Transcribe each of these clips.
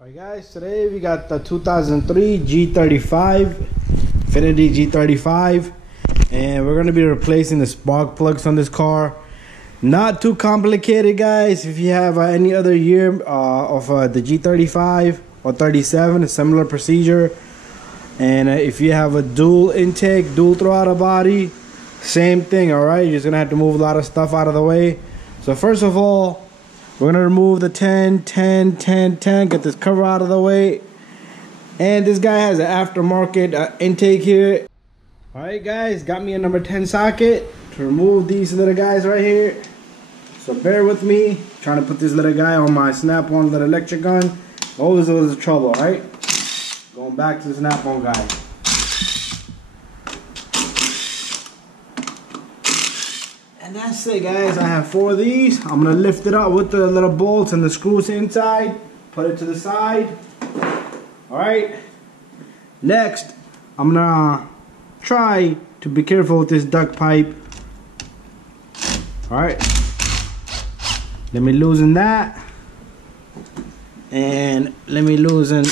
Alright guys, today we got the 2003 G35, Infiniti G35, and we're going to be replacing the spark plugs on this car. Not too complicated guys. If you have any other year of the G35 or 37, a similar procedure. And if you have a dual intake, dual throttle body, same thing, alright? You're just going to have to move a lot of stuff out of the way. So first of all, we're going to remove the 10, 10, 10, 10, get this cover out of the way. And this guy has an aftermarket intake here. Alright guys, got me a number 10 socket to remove these little guys right here. So bear with me, trying to put this little guy on my snap-on little electric gun. Always a little trouble, alright? Going back to the snap-on guy. And that's it guys, I have 4 of these. I'm going to lift it up with the little bolts and the screws inside. Put it to the side. Alright. Next, I'm going to try to be careful with this duct pipe. Alright. Let me loosen that. And let me loosen.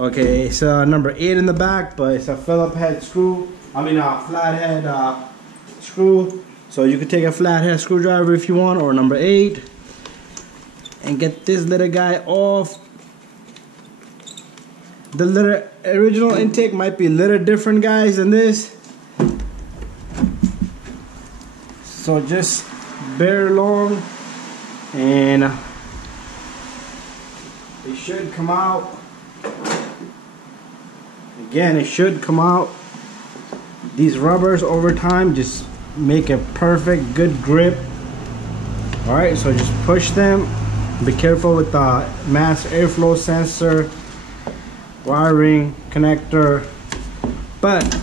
Okay, it's number 8 in the back, but it's a Phillips head screw. I mean a flathead screw. So you could take a flathead screwdriver if you want, or number 8, and get this little guy off. The little original intake might be a little different guys than this, so just bear along, and it should come out. Again, it should come out. These rubbers over time just make a perfect good grip. Alright, so just push them. Be careful with the mass airflow sensor, wiring, connector. But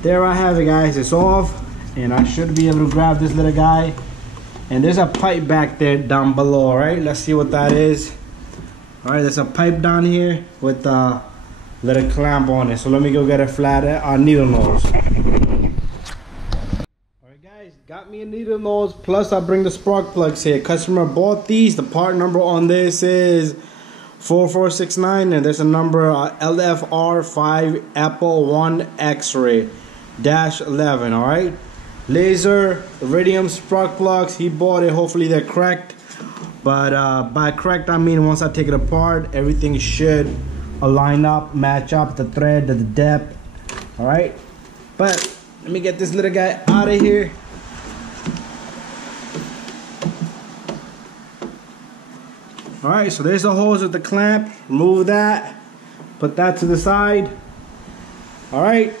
there I have it guys, it's off, and I should be able to grab this little guy. And there's a pipe back there down below. Alright, let's see what that is. Alright, there's a pipe down here with a little clamp on it. So let me go get a flat needle nose. Got me a needle nose, plus I bring the spark plugs here. Customer bought these. The part number on this is 4469, and there's a number LFR5 Apple 1 X-ray -11. Alright, laser iridium spark plugs. He bought it, hopefully they're correct, but by correct I mean once I take it apart everything should align up, match up, the thread, the depth. Alright, but let me get this little guy out of here. Alright, so there's the hose with the clamp. Remove that. Put that to the side. Alright.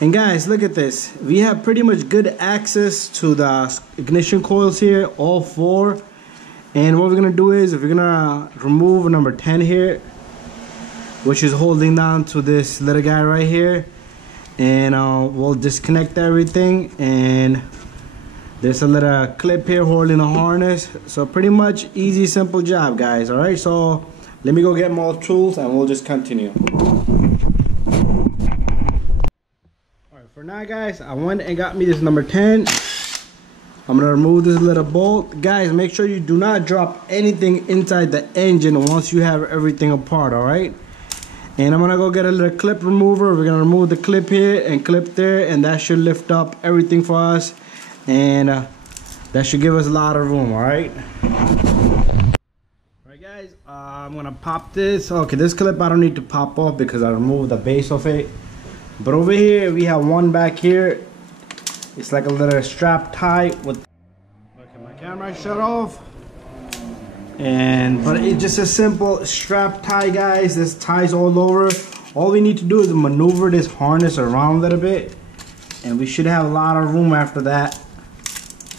And guys, look at this. We have pretty much good access to the ignition coils here, all 4. And what we're going to do is, we're going to remove number 10 here, which is holding down to this little guy right here. And we'll disconnect everything, and there's a little clip here holding a harness. So pretty much easy, simple job guys. Alright, so let me go get more tools and we'll just continue. Alright, for now guys, I went and got me this number 10. I'm gonna remove this little bolt. Guys, make sure you do not drop anything inside the engine once you have everything apart. Alright, and I'm gonna go get a little clip remover. We're gonna remove the clip here and clip there, and that should lift up everything for us. And that should give us a lot of room. Alright guys, I'm gonna pop this. Okay, this clip I don't need to pop off because I removed the base of it, but over here we have one back here. It's like a little strap tie with, okay, my camera shut off, but it's just a simple strap tie guys. This ties all over. All we need to do is maneuver this harness around a little bit, and we should have a lot of room after that.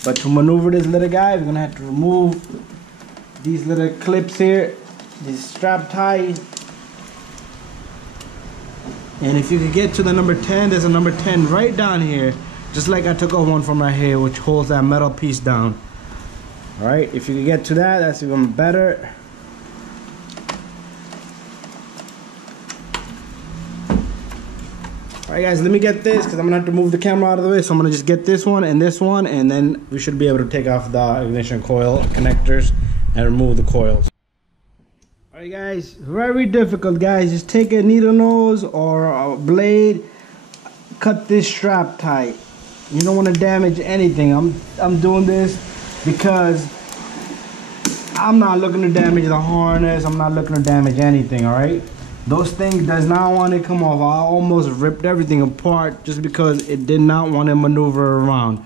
But to maneuver this little guy, we're gonna have to remove these little clips here, these strap ties. And if you could get to the number 10, there's a number 10 right down here, just like I took off one from right here, which holds that metal piece down. Alright, if you could get to that, that's even better. Alright guys, let me get this because I'm gonna have to move the camera out of the way. So I'm gonna just get this one, and then we should be able to take off the ignition coil connectors and remove the coils. Alright guys, very difficult guys. Just take a needle nose or a blade, cut this strap tight. You don't want to damage anything. I'm doing this because I'm not looking to damage the harness. I'm not looking to damage anything, alright? Those things does not want to come off. I almost ripped everything apart just because it did not want to maneuver around.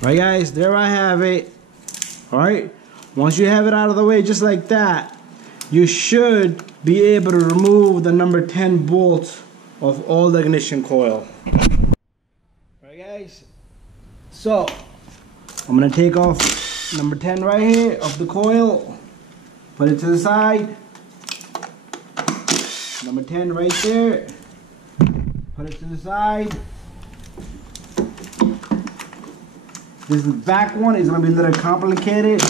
Alright guys, there I have it. Alright, once you have it out of the way just like that, you should be able to remove the number 10 bolts of all the ignition coil. Alright guys, so I'm gonna take off number 10 right here of the coil, put it to the side. Number 10 right there, put it to the side. This back one is gonna be a little complicated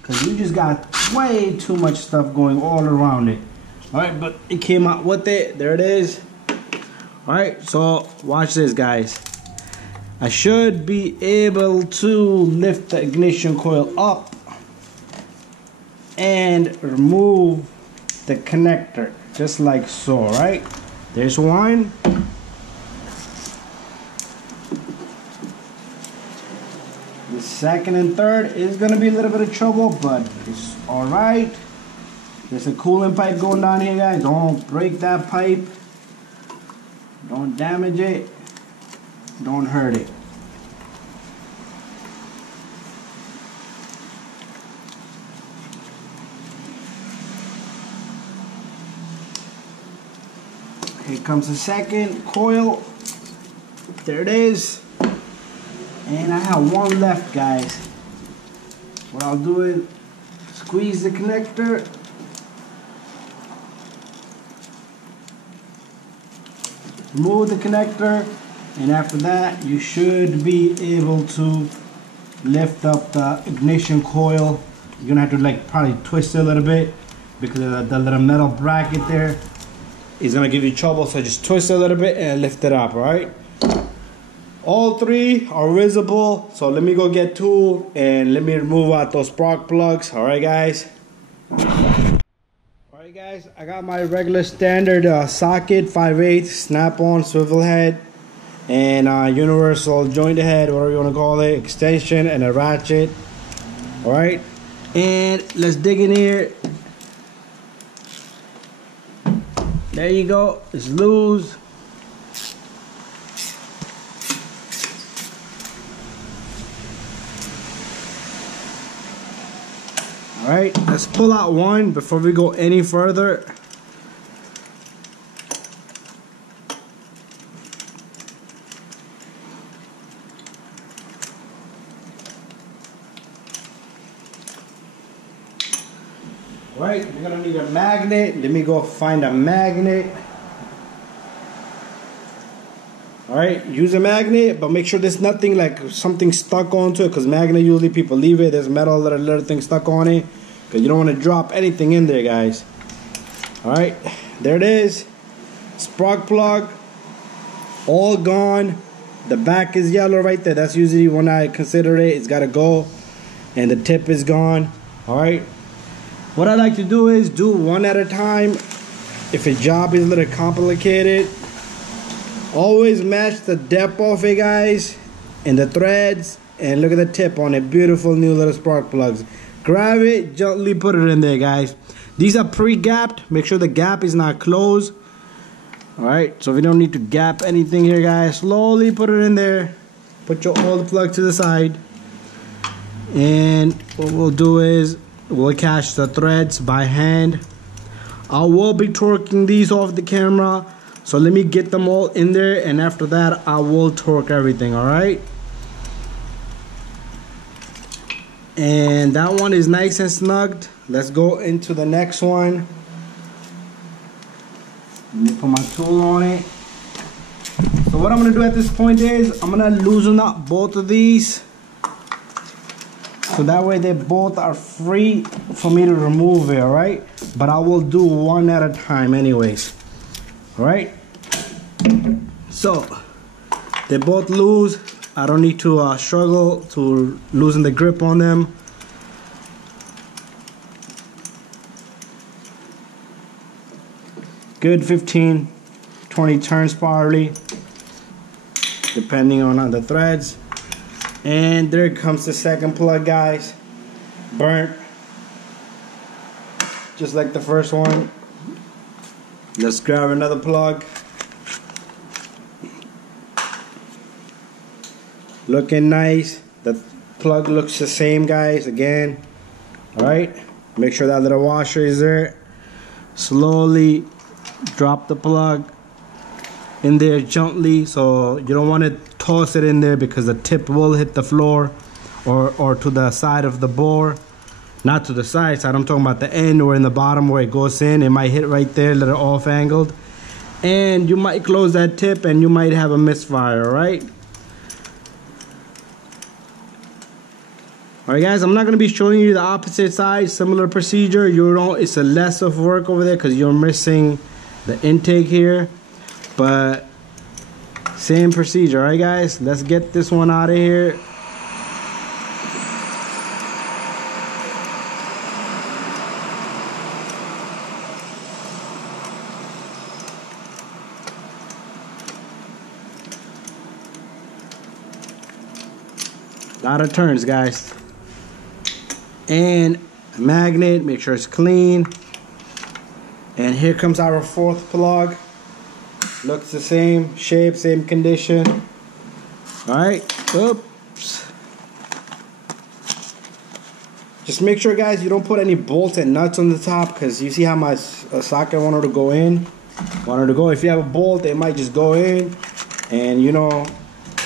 because you just got way too much stuff going all around it. Alright, but it came out with it. There it is. Alright, so watch this guys. I should be able to lift the ignition coil up and remove the connector just like so. Right, there's one. The second and third is gonna be a little bit of trouble, but it's all right. There's a coolant pipe going down here, guys. Don't break that pipe. Don't damage it. Don't hurt it. Here comes the second coil. There it is. And I have one left, guys. What I'll do is squeeze the connector. Remove the connector, and after that you should be able to lift up the ignition coil. You're gonna have to like probably twist it a little bit because of the little metal bracket there is gonna give you trouble, so just twist it a little bit and lift it up. All right, all three are visible, so let me go get two and let me remove out those spark plugs. All right guys. Alright guys, I got my regular standard socket 5/8 snap-on swivel head and universal joint head, whatever you want to call it, extension and a ratchet. Alright, and let's dig in here. There you go, it's loose. Alright, let's pull out one before we go any further. Alright, you're gonna need a magnet. Let me go find a magnet. Alright, use a magnet, but make sure there's nothing like something stuck onto it, because magnet usually people leave it. There's metal, little thing stuck on it, because you don't want to drop anything in there, guys. Alright, there it is. Spark plug, all gone. The back is yellow right there. That's usually when I consider it. It's got to go, and the tip is gone. Alright, what I like to do is do one at a time. If a job is a little complicated, always match the depth of it, guys, and the threads, and look at the tip on it. Beautiful new little spark plugs. Grab it, gently put it in there, guys. These are pre-gapped. Make sure the gap is not closed. Alright, so we don't need to gap anything here, guys. Slowly put it in there. Put your old plug to the side, and what we'll do is we'll catch the threads by hand. I will be torquing these off the camera, so let me get them all in there, and after that I will torque everything. Alright, and that one is nice and snugged. Let's go into the next one. Let me put my tool on it. So what I'm gonna do at this point is I'm gonna loosen up both of these, so that way they both are free for me to remove it. Alright, but I will do one at a time anyways. Alright, so they're both loose. I don't need to struggle to loosen the grip on them. good 15, 20 turns probably, depending on the threads. And there comes the second plug, guys. Burnt, just like the first one. Let's grab another plug. Looking nice. The plug looks the same, guys, again. Alright, make sure that little washer is there. Slowly drop the plug in there gently, so you don't want to toss it in there because the tip will hit the floor or to the side of the bore. Not to the side, I'm talking about the end or in the bottom where it goes in. It might hit right there, a little off angled, and you might close that tip and you might have a misfire. Alright, alright guys, I'm not going to be showing you the opposite side. Similar procedure. It's a less of work over there because you're missing the intake here, but same procedure. Alright guys, let's get this one out of here. Lot of turns, guys. And a magnet, make sure it's clean. And here comes our fourth plug. Looks the same shape, same condition. Alright, oops. Just make sure, guys, you don't put any bolts and nuts on the top, because you see how my socket wanted to go in. If you have a bolt, it might just go in. And you know,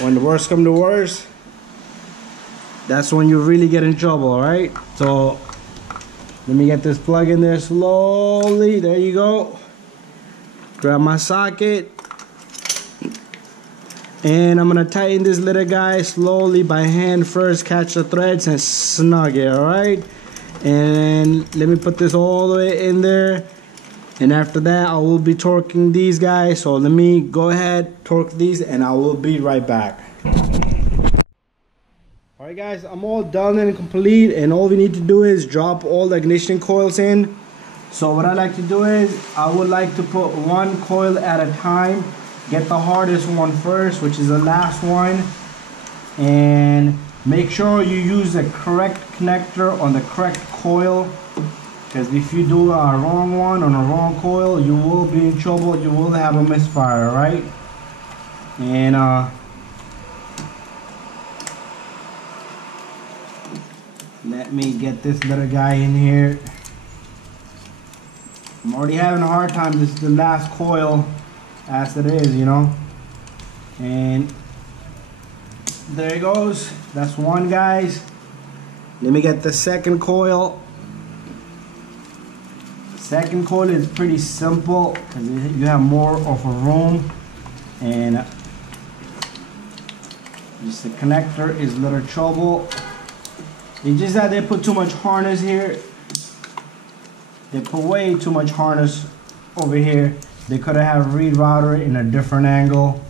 when the worst come to worst, that's when you really get in trouble. Alright, so let me get this plug in there slowly. There you go. Grab my socket, and I'm gonna tighten this little guy slowly by hand first. Catch the threads and snug it. Alright, and let me put this all the way in there, and after that I will be torquing these guys. So let me go ahead, torque these, and I will be right back. Alright guys, I'm all done and complete, and all we need to do is drop all the ignition coils in. So what I like to do is, I would like to put one coil at a time. Get the hardest one first, which is the last one. And make sure you use the correct connector on the correct coil. Because if you do a wrong one on a wrong coil, you will be in trouble. You will have a misfire, right? And let me get this little guy in here. I'm already having a hard time. This is the last coil as it is, you know. And there it goes. That's one, guys. Let me get the second coil. Second coil is pretty simple because you have more of a room, and just the connector is a little trouble. It's just that they put too much harness here. They put way too much harness over here. They could have rerouted in a different angle.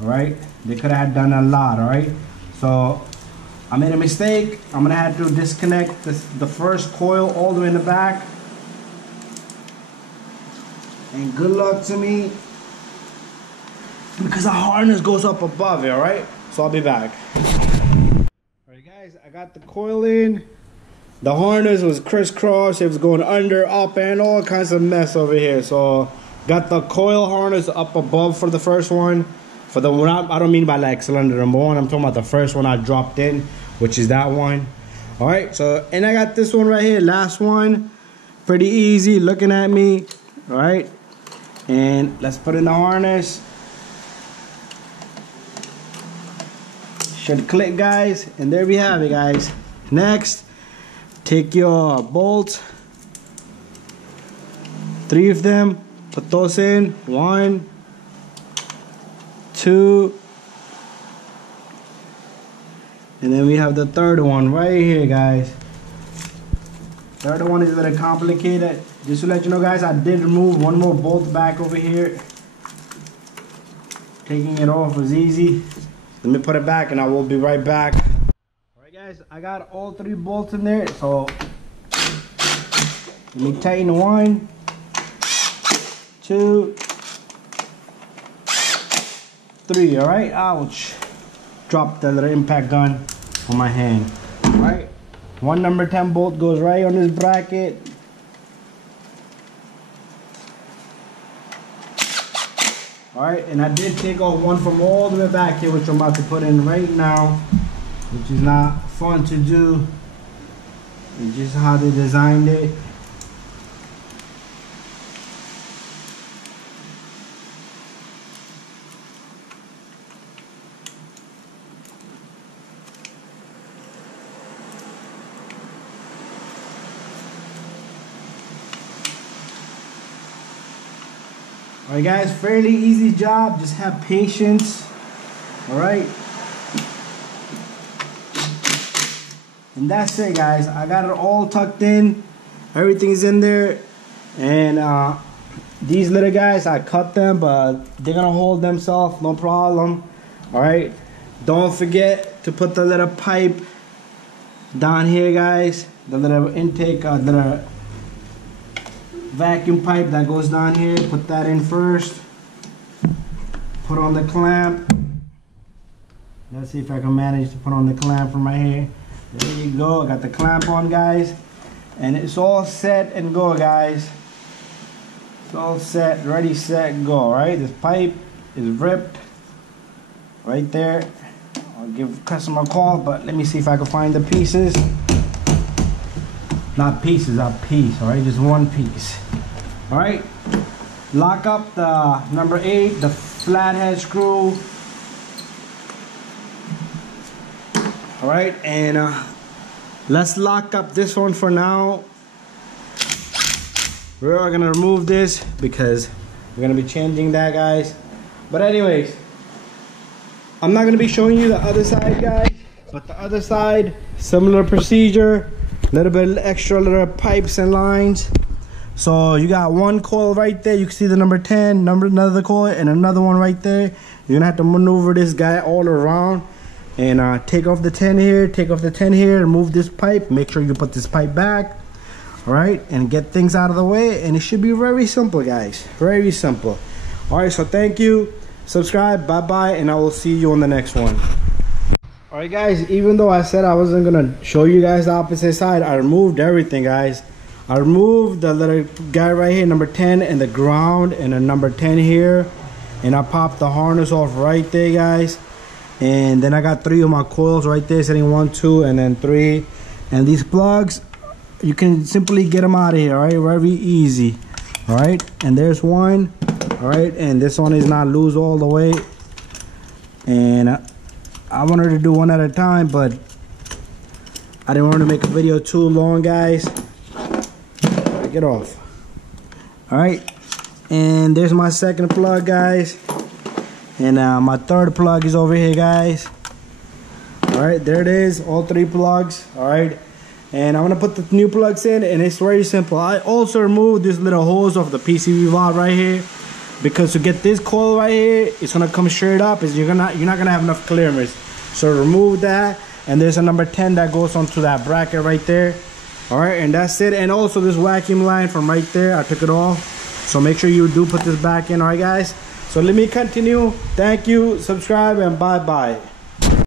Alright? They could have done a lot, alright? So I made a mistake. I'm gonna have to disconnect the first coil all the way in the back. And good luck to me, because the harness goes up above it, alright? So I'll be back. Alright guys, I got the coil in. The harness was crisscross. It was going under, up, and all kinds of mess over here. So got the coil harness up above for the first one. For the one, I don't mean by like cylinder number one. I'm talking about the first one I dropped in, which is that one. Alright, so, and I got this one right here, last one. Pretty easy, looking at me. Alright, and let's put in the harness. Should click, guys, and there we have it, guys. Next, take your bolts, 3 of them, put those in. 1, 2, and then we have the third one right here, guys. Third one is a little complicated. Just to let you know, guys, I did remove one more bolt back over here. Taking it off was easy. Let me put it back and I will be right back. Alright guys, I got all 3 bolts in there, so let me tighten 1, 2, 3. All right, ouch. Drop the little impact gun on my hand. All right, one number 10 bolt goes right on this bracket. All right, and I did take off one from all the way back here, which I'm about to put in right now, which is not fun to do. It's just how they designed it. Alright guys, fairly easy job, just have patience. Alright. And that's it guys, I got it all tucked in. Everything's in there. And these little guys, I cut them, but they're gonna hold themselves, no problem. Alright. Don't forget to put the little pipe down here guys. The little intake, the vacuum pipe that goes down here. Put that in first. Put on the clamp. Let's see if I can manage to put on the clamp from right here. There you go. I got the clamp on guys. And it's all set and go guys. It's all set, ready, set, go. Alright, this pipe is ripped right there. I'll give customer a call, but let me see if I can find the pieces. Not pieces, a piece, alright, just one piece. Alright, lock up the number 8, the flathead screw. Alright, and let's lock up this one for now. We're gonna remove this because we're gonna be changing that guys. But anyways, I'm not gonna be showing you the other side guys, but the other side, similar procedure. Little bit extra little pipes and lines. So you got one coil right there. You can see the number 10, another coil, and another one right there. You're gonna have to maneuver this guy all around and take off the 10 here, take off the 10 here, remove this pipe. Make sure you put this pipe back, all right, and get things out of the way. And it should be very simple, guys. Very simple. All right, so thank you. Subscribe. Bye bye, and I will see you on the next one. Alright guys, even though I said I wasn't gonna show you guys the opposite side, I removed everything guys. I removed the little guy right here, number 10, and the ground, and the number 10 here. And I popped the harness off right there guys. And then I got 3 of my coils right there, setting 1, 2, and then 3. And these plugs, you can simply get them out of here, alright? Very easy. Alright, and there's one. Alright, and this one is not loose all the way. And I wanted to do one at a time, but I didn't want to make a video too long guys. Get off. Alright, and there's my second plug guys, and my third plug is over here guys. Alright, there it is, all 3 plugs. Alright, and I'm gonna put the new plugs in, and it's very simple. I also removed this little hose of the PCV valve right here, because to get this coil right here, it's gonna come straight up. You're not gonna have enough clearance. So remove that, and there's a number 10 that goes onto that bracket right there. All right, and that's it. And also this vacuum line from right there, I took it off. So make sure you do put this back in. All right, guys. So let me continue. Thank you. Subscribe and bye bye.